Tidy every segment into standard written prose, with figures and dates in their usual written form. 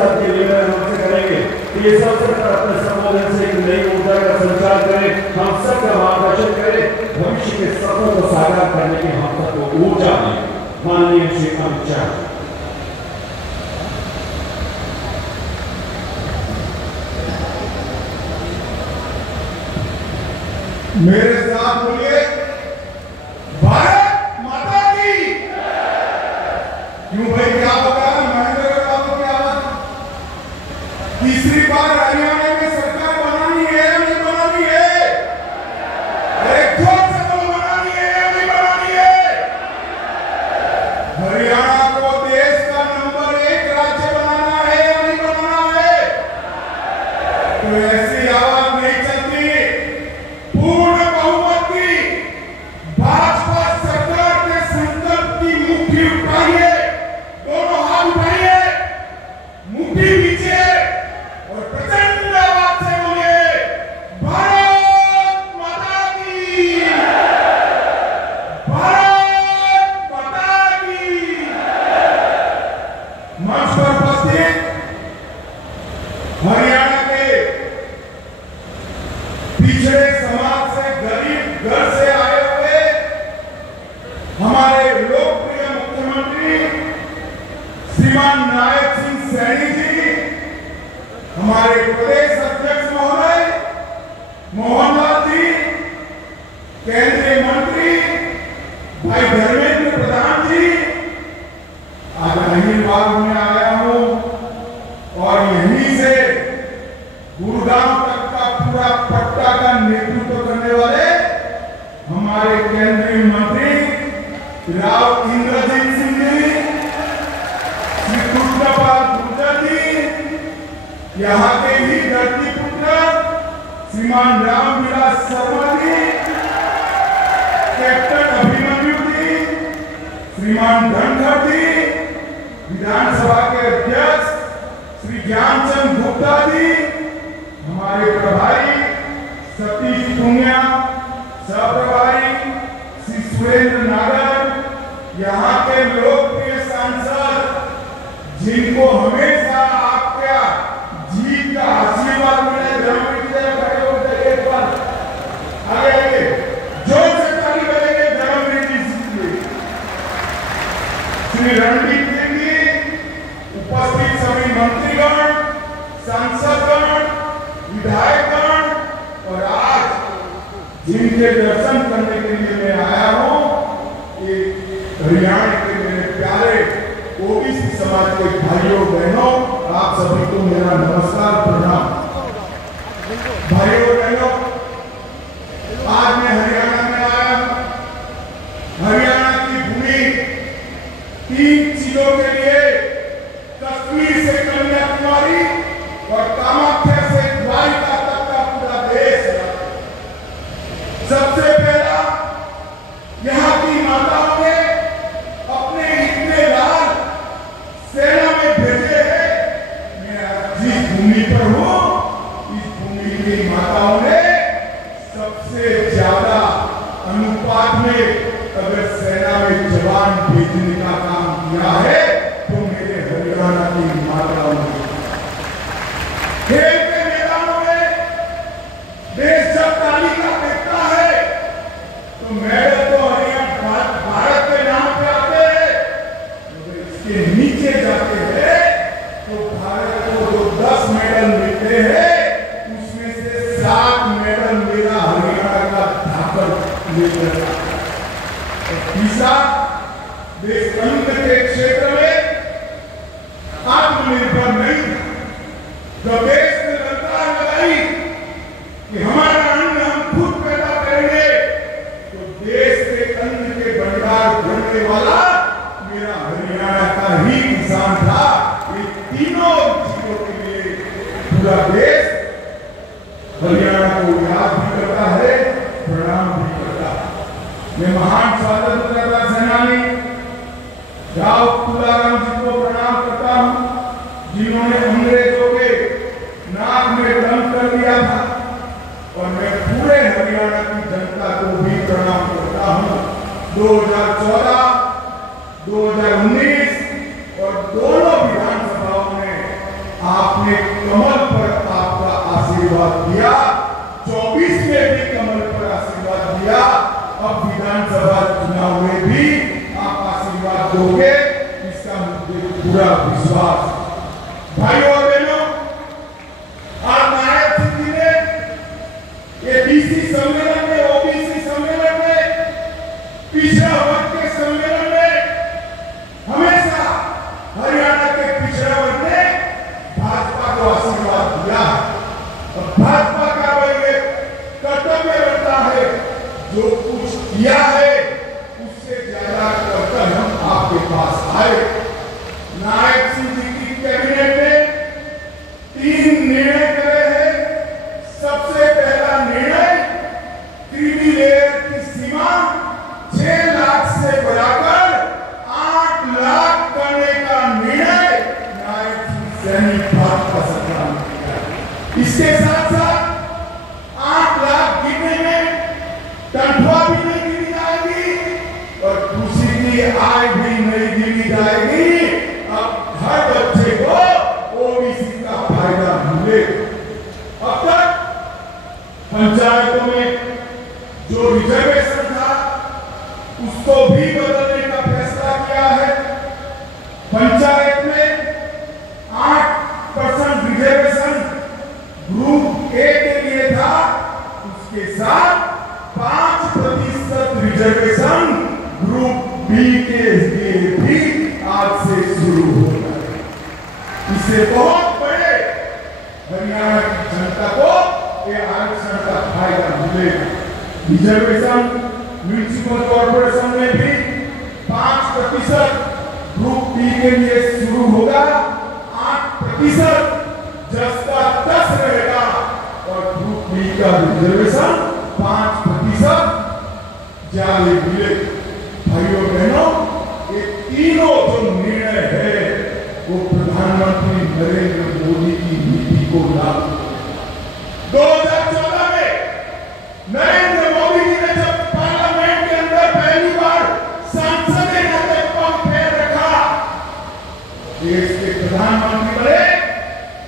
साथ ये निर्णय हमसे करेंगे कि ये सब अपने संबोधन से एक नई ऊर्जा का संचार करें, हम सबका मार्गदर्शन करें, भविष्य के सपनों को साकार करने की हम सबको ऊर्जा दें। माननीय श्री अमित शाह। मेरे साथ बोलिए, भारत माता की। क्यों भाई, क्या होगा? महेंद्र बाबू की आवाज तीसरी बार हरियाणा में सरकार बनानी है या नहीं बनानी है? एक जोर से बोलो, बनानी है या नहीं बनानी है? हरियाणा को देश का नंबर 1 राज्य बनाना है या नहीं बनाना है? तो ऐसी आवाज नहीं चलती। पूर्ण बहुमत की भाजपा सरकार के संकल्प की मुट्ठी उठाइए, दोनों हाथ उठाइए, मुट्ठी नीचे और प्रचंड आवाज से बोलिए, भारत माता की, भारत माता की। मंच पर उपस्थित हरियाणा के पिछड़े समाज से, गरीब घर से आए हुए हमारे लोकप्रिय मुख्यमंत्री श्रीमान नायक सिंह सैनी जी, हमारे प्रदेश अध्यक्ष महोदय मोहनलाल जी, केंद्रीय मंत्री भाई धर्मेंद्र प्रधान जी, आज अहिलवाड़ में आया हूं और यहीं से गुरुग्राम तक का पूरा पट्टा का नेतृत्व करने वाले हमारे केंद्रीय मंत्री राव इंद्रजीत सिंह जी, श्री कृष्णपाल गुर्जर जी, यहाँ के ही धरती पुत्र श्रीमान रामविलास शर्मा जी, कैप्टन अभिमन्यु जी, श्रीमान धनखड़ जी, विधानसभा के अध्यक्ष श्री ज्ञानचंद गुप्ता जी, हमारे प्रभारी सतीश पुनिया, सहप्रभारी श्री सुरेंद्र नागर, यहाँ के लोकप्रिय सांसद जिनको हमेशा आपका जीत का आशीर्वाद मिले, एक बार आगे जोर से ताली बजाइए धर्मवीर जी, श्री रणदीप सिंह जी, उपस्थित सभी मंत्रीगण, सांसदगण, विधायकगण और आज जिनके दर्शन करने के लिए मैं आया हूं, हरियाणा के मेरे प्यारे ओबीसी समाज के भाइयों बहनों, आप सभी को मेरा नमस्कार प्रणाम। भाइयों बहनों, आज मैं हरियाणा में आया हूं। हरियाणा की भूमि 3 चीजों के लिए, कश्मीर से कन्याकुमारी और कामाख्या से द्वारिका तक का पूरा देश है। सबसे पहला, यहाँ की माताओं ने अपने इतने लाल सेना में भेजे हैं। मैं जिस भूमि पर हूँ, इस भूमि की माताओं ने सबसे ज्यादा अनुपात में अगर सेना में जवान भेजने का काम किया है तो मेरे हरियाणा की माताओं ने। खेल के मैदानों में देश जब तालिका देखता है तो मेडल तो हरियाणा भारत के नाम पे आते हैं, मगर इसके नीचे जाते हैं तो भारत को जो 10 मेडल मिलते हैं उसमें से 7 मेडल मेरा हरियाणा का धाकर लेकर आता है। और तीसरा, देश अन्न के क्षेत्र में आत्मनिर्भर नहीं था। जब देश ने ललकार लगाई कि हमारा अन्न हम खुद पैदा करेंगे, तो देश के अन्न के भंडार भरने वाला मेरा हरियाणा का ही किसान था। ये तीनों चीजों के लिए पूरा देश हरियाणा को याद भी करता है, प्रणाम भी करता है। मैं महान स्वतंत्रता सेनानी राव तुलाराम जी को प्रणाम करता हूं, आपने कमल पर आपका आशीर्वाद दिया, 24 में भी कमल पर आशीर्वाद दिया, अब विधानसभा चुनाव में भी आप आशीर्वाद दोगे, इसका मुझे पूरा विश्वास। भाइयों और बहनों, आज नायक सिंह जी ने ये बीसी सम्मेलन में, ओबीसी सम्मेलन में, पिछड़ा वर्ग के सम्मेलन में हमेशा हरियाणा के पिछड़ा वर्ग ने भाजपा को आशीर्वाद दिया। और भाजपा का वही कर्तव्य बनता है, जो कुछ किया है उससे ज्यादा करकर हम आपके पास आए। नायक सिंह जी की कैबिनेट ने 3 निर्णय करे हैं। सबसे पहला निर्णय, क्रीमी लेयर की सीमा 6 लाख से बढ़ाकर 8 लाख करने का निर्णय नायक सिंह सैनिक भाजपा सरकार ने किया। इसके साथ साथ 8 लाख गिरने में तनख्वाह भी नहीं गिरी जाएगी और दूसरी की आय भी नहीं गिरी जाएगी। अब हर बच्चे को ओबीसी का फायदा मिले। अब तक पंचायतों में जो रिजर्वेशन था उसको भी बदलने का फैसला किया है। पंचायत में 8% रिजर्वेशन ग्रुप ए के लिए था, उसके साथ 5% रिजर्वेशन ग्रुप बी के लिए भी आज से शुरू हो रहा है। इससे बहुत बड़े हरियाणा की जनता को ये आरक्षण का फायदा मिलेगा। रिजर्वेशन म्यूनिसिपल कॉर्पोरेशन में भी 5% ग्रुप बी के लिए शुरू होगा, 8% जस का तस रहेगा और ग्रुप बी का रिजर्वेशन 5% ज्यादा मिले। भाइयों बहनों, ये तीनों जो निर्णय है वो प्रधानमंत्री नरेंद्र मोदी की नीति को लागू। 2014 में नरेंद्र मोदी जी ने जब पार्लियामेंट के अंदर पहली बार संसद के नाते पग फेर रखा, देश के प्रधानमंत्री बने,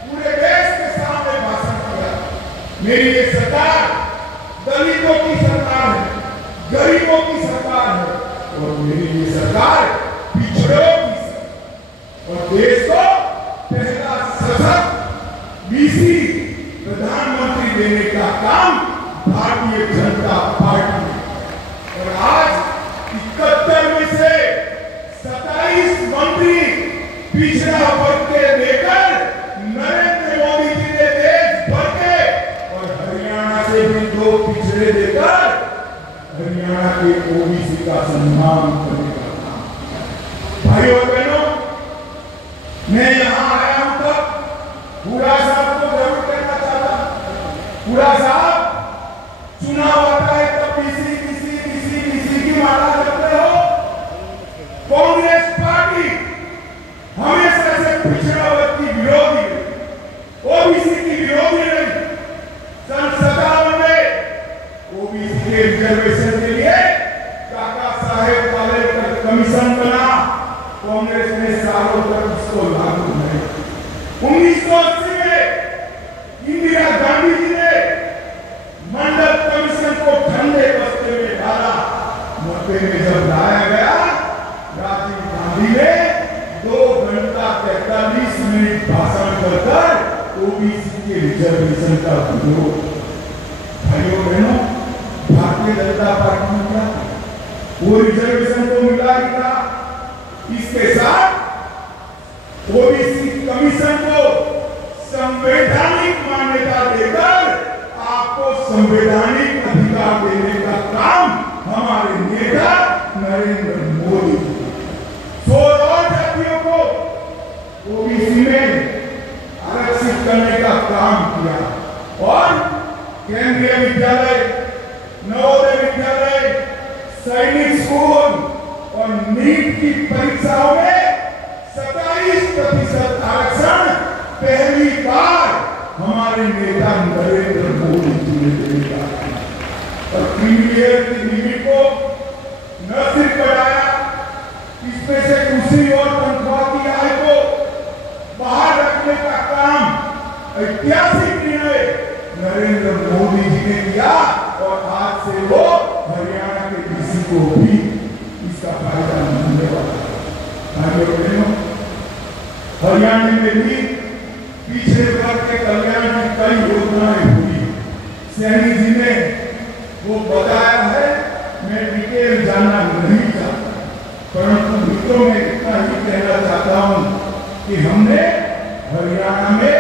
पूरे देश के सामने भाषण किया, मेरी ये सरकार दलितों की सरकार है, गरीबों की सरकार है और मेरी ये सरकार पिछड़ों की सरकार। और देश को पहला सशक्त बीसी प्रधानमंत्री देने का काम भारतीय जनता पार्टी ने। और आज 71 में से 27 मंत्री पिछड़ा वर्ग के लेकर नरेंद्र मोदी जी ने देश भर के और हरियाणा से भी 2 पिछड़े देकर हरियाणा के ओबीसी का सम्मान करने का काम। भाइयों और बहनों, मैं यहां आया हूं तब हुड्डा साहब को जरूर कहना चाहता। हुड्डा साहब, चुनाव आता है तब बीसी की माला जपते हो। कांग्रेस पार्टी हमेशा से पिछड़ा वर्ग की विरोधी है, ओबीसी की विरोधी नहीं। सन 57 में ओबीसी के रिजर्वेशन के लिए काका साहेब वाले कमीशन बना, कांग्रेस ने सालों तक उसको लागू नहीं। 1980 में इंदिरा गांधी जी ने मंडल कमीशन को ठंडे बस्ते में डाला। 90 में जब लाया गया, राजीव गांधी ने 2 घंटा 43 मिनट भाषण कर ओबीसी के रिजर्वेशन का विरोध। भाइयों बहनों, भारतीय जनता पार्टी ने क्या वो रिजर्वेशन को मिला ही था। इसके साथ ओबीसी कमीशन को संवैधानिक मान्यता देकर आपको संवैधानिक अधिकार देने का काम हमारे नेता नरेंद्र मोदी। 16 जातियों को ओबीसी में आरक्षित करने का काम किया और केंद्रीय विद्यालय, नवोदय विद्यालय, सैनिक स्कूल और नीट की परीक्षाओं में 27% आरक्षण पहली बार हमारे नेता नरेंद्र मोदी जी ने दिया। और क्रीमी लेयर की लिमिट को न सिर्फ बढ़ाया, इसमें से दूसरी और तनख्वाह की आय को बाहर रखने का काम ऐतिहासिक निर्णय नरेंद्र मोदी जी ने किया और आज से वो हरियाणा के किसी को भी इसका फायदा मिलने वाला है। हरियाणा में भी पिछड़े वर्ग के कल्याण की कई योजनाएं हुई। सैनी जी ने वो बताया है, मैं डिटेल जानना नहीं चाहता, परंतु मित्रों में इतना ही कहना चाहता हूं कि हमने हरियाणा में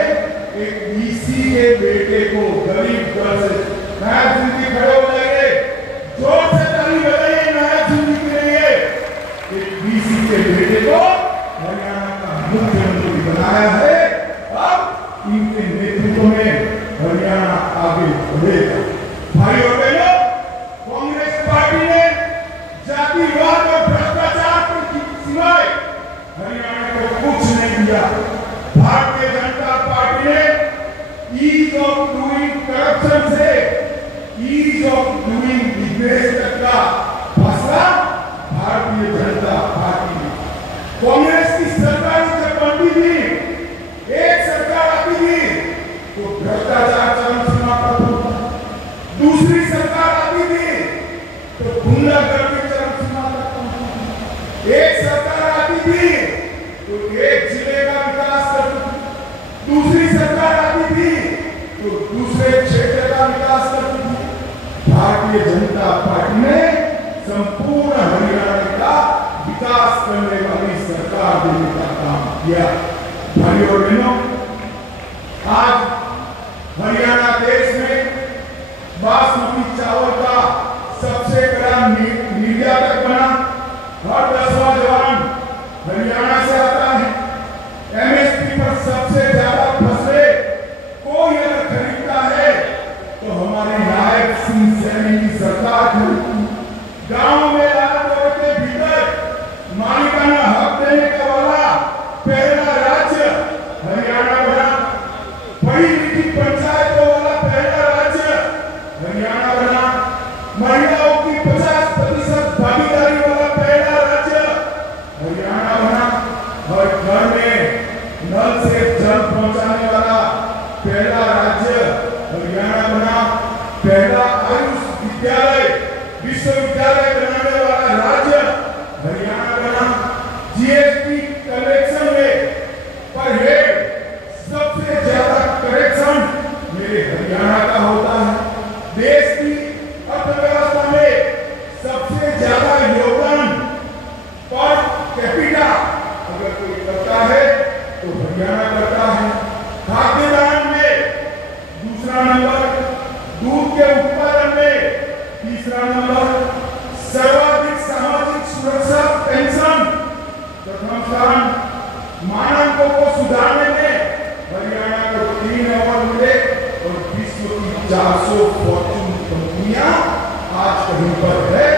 एक ईसी के बेटे को गरीब घर से नया जिंदगी खड़े हो जाएंगे, जोर से ताली बजाइए नया जिंदगी के लिए। एक ईसी के बेटे को हरियाणा का मुख्यमंत्री बनाया है। अब इनके नेतृत्व में हरियाणा आगे बढ़ेगा। भाई और बहनों, कांग्रेस पार्टी ने जातिवाद और भ्रष्टाचार के सिवाय हरियाणा को कुछ नहीं दिया। भारतीय जनता पार्टी ने ईज ऑफ डूइंग करप्शन से ईज ऑफ डूइंग बिजनेस तक का फैसला भारतीय जनता पार्टी ने। कांग्रेस की सरकार जब बनती थी, एक सरकार आती थी तो भ्रष्टाचार चरम सीमा पर पहुंचा, दूसरी सरकार आती थी तो गुंडागर्दी चरम सीमा तक पहुंचा, एक सरकार आती थी तो एक जिले का विकास करती थी, दूसरी सरकार आती थी तो दूसरे क्षेत्र का विकास करती थी। भारतीय जनता पार्टी ने संपूर्ण हरियाणा का विकास करने वाली सरकार देने का काम किया। भाइयों और बहनों, आज हरियाणा देश में बासमती चावल का सबसे बड़ा निर्यातक बना। हर 10वां जवान हरियाणा से आता है। एमएसपी पर सबसे ज्यादा फसलें कोई अगर खरीदता है तो हमारे नायक सिंह सैनी की सरकार खरीदती। गांव में लाल के भीतर मालिकाना हक देने का वाला पहला राज्य हरियाणा बना। पढ़ी लिखी पंचायतों वाला पहला राज्य हरियाणा बना। महिलाओं की 50% भागीदारी वाला पहला राज्य हरियाणा बना। हर घर में नल से जल पहुंचाने वाला पहला राज्य हरियाणा बना। पहला आयुष विद्यालय विश्वविद्यालय बनाने वाला राज्य हरियाणा बना। जीएसटी कलेक्शन में पर हेड सबसे ज्यादा कलेक्शन मेरे हरियाणा का होता है। देश की अर्थव्यवस्था में सबसे ज्यादा योगदान पर कैपिटा अगर कोई करता है तो हरियाणा करता है। खाद्यान्न में दूसरा नंबर, दूध के उत्पादन में तीसरा नंबर, सर्वाधिक सामाजिक सुरक्षा पेंशन प्रथम स्थान, मानकों को सुधारने में हरियाणा को 3 अवार्ड मिले और विश्व की 400 फॉर्च्यून कंपनियां आज कहीं पर है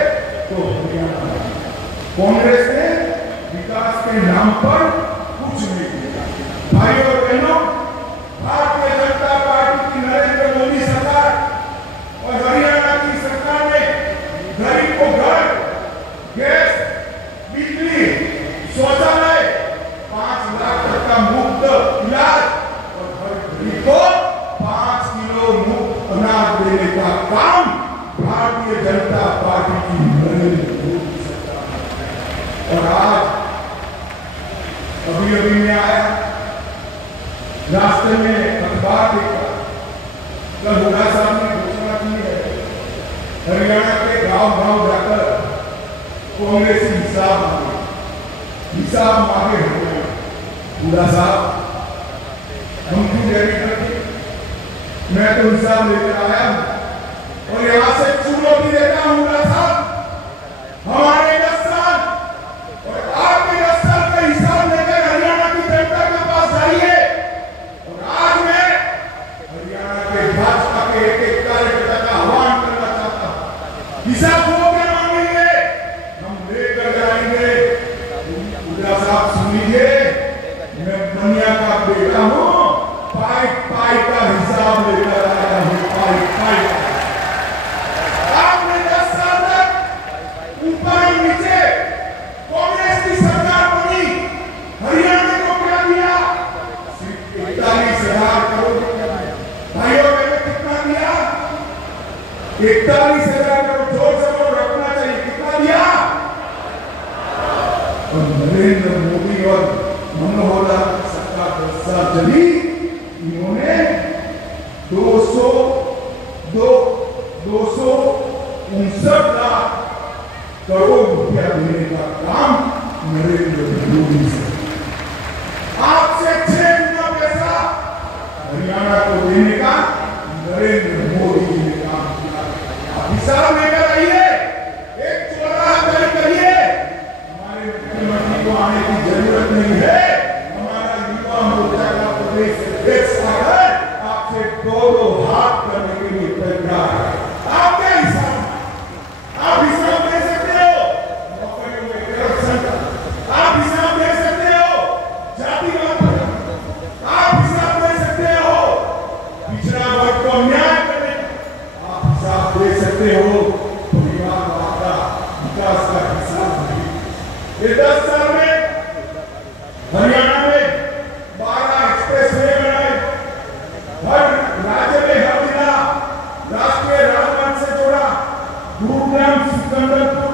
तो हरियाणा में। कांग्रेस ने विकास के नाम पर कुछ नहीं किया। भाइयों और बहनों, भारतीय जनता पार्टी की नरेंद्र मोदी सरकार और हरियाणा की सरकार ने गरीब को घर, गैस, बिजली, शौचालय, 5 लाख तक का मुफ्त इलाज और हर गरीब को 5 किलो मुफ्त अनाज देने का काम भारतीय जनता पार्टी की नरेंद्र मोदी सरकार है। और आज अभी मैं आया, रास्ते में अखबार देखा, कल हुड्डा साहब ने घोषणा की है हरियाणा के गांव-गांव जाकर कांग्रेसी हिसाब मांगे हरियाणा। हुड्डा साहब, हम क्यों डेरी करते? मैं तो हिसाब लेकर आया हूं और यहां से चुनौती देता हूं हुड्डा साहब, हमारे 10 साल और आपके 10 साल का हिसाब लेकर हरियाणा की जनता के पास जाइए। और आज मैं हरियाणा के भाजपा के एक कार्यकर्ता का आह्वान करना चाहता हूं, हिसाब वो क्या मांगेंगे हम लेकर जाएंगे। हुड्डा साहब सुन लीजिए, मैं दुनिया का बेटा हूं, पाई पाई का हिसाब लेकर आया हूं, पाई पाई। आपने 10 साल तक ऊपर नीचे कांग्रेस की सरकार बनी, हरियाणा को क्या दिया? सिर्फ करोड़ भाइयों बहनों कितना दिया? 41,000 करोड़। जोर से बोलो, रखना चाहिए। कितना दिया? और नरेंद्र मोदी और मनोहर लाल सरकार 10 साल चली, इन्होंने 259 लाख करोड़ रुपया देने का काम नरेंद्र मोदी से। आपसे 6 गुना पैसा हरियाणा को देने का नरेंद्र मोदी जी ने काम किया। आप हिसाब लेकर आइए, एक चौराहा तय करिए। हमारे मुख्यमंत्री को आने की जरूरत नहीं है। हमारा युवा मोर्चा का प्रदेश अध्यक्ष आकर आपसे 2-2 हाथ करने के लिए तैयार है। आप क्या हिसाब, आप हिसाब दे सकते हो नौकरियों में करप्शन का, आप हिसाब दे सकते हो जातिवाद का, आप हिसाब दे सकते हो पिछड़ा वर्ग को न्याय करने का, आप हिसाब दे सकते हो परिवारवाद का, विकास का हिसाब नहीं। ये 10 साल में हरियाणा में 12 एक्सप्रेसवे बनाए, हर राज्य में हर जिला राष्ट्रीय राजमार्ग से जोड़ा, गुरुग्राम सिकंदरपुर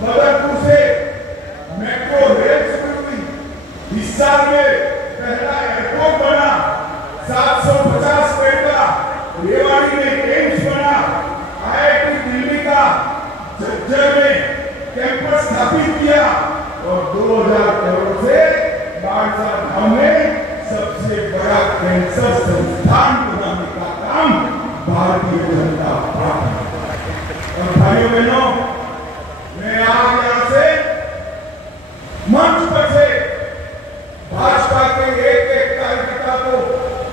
बदरपुर से मेट्रो रेल शुरू हुई, हिसार में पहला एयरपोर्ट बना, 750 बेड का, रेवाड़ी में एम्स बना, IIT दिल्ली का झज्जर में कैंपस स्थापित किया और 2000 करोड़ से बाड़सा गांव में सबसे बड़ा कैंसर संस्थान बनाने का काम भारतीय जनता पार्टी। और भाइयों बहनों, मैं आज यहाँ से मंच पर से भाजपा के एक कार्यकर्ता को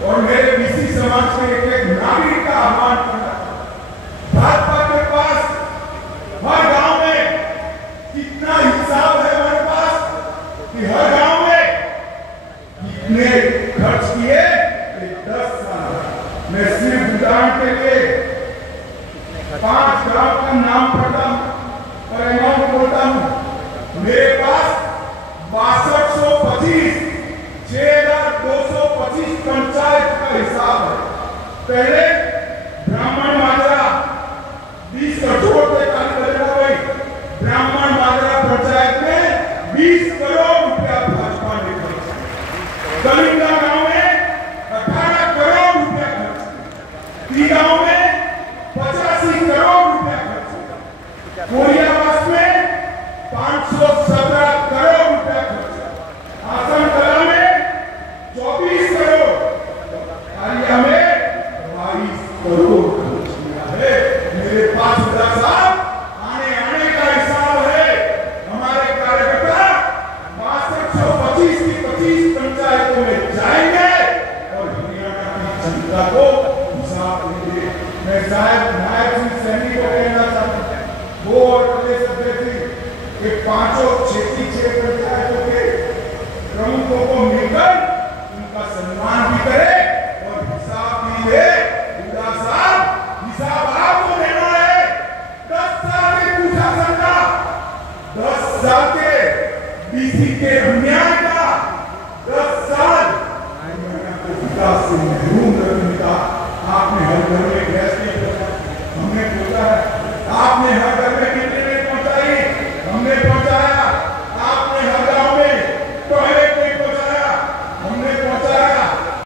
और मेरे बीसी समाज के एक नागरिक का आह्वान करना। भाजपा के पास हर गांव में कितना हिसाब है हमारे पास कि हर गांव में कितने खर्च किए 10 साल। मैं सिर्फ उदाहरण के लिए 5 गांव का नाम पढ़ता हूं और अमाउंट बोलता हूं। मेरे पास 6225 6225 पंचायत का हिसाब है। पहले ब्राह्मण माजरा 20 करोड़ के ताली बजा गई। ब्राह्मण माजरा पंचायत में 20 करोड़ रुपया भाजपा ने खर्च किया। कलिंगा गांव में 18 करोड़ रुपया खर्च किया। गांव में 85 करोड़ रुपया खर्च किया। कोरियावास में 517 करोड़ रुपया खर्च किया। आसम कला में 24 करोड़, आलिया में 22 करोड़ खर्च किया है। मेरे पास साहब आने का हिसाब है। हमारे कार्यकर्ता 6225 की 25 पंचायतों में जाएंगे और हरियाणा की जनता को हिसाब देंगे। मैं साहब नायब सिंह सैनी को कहना चाहता हूं, वो और प्रदेश अध्यक्ष के 5 पंचायतों के प्रमुखों को मिलकर उनका सम्मान भी करे और हिसाब भी दे। बुरा साहब, हिसाब आपको देना है। 10 साल के कुशासन का, 10 साल के बीसी के अन्याय का, 10 साल हरियाणा को विकास से महरूम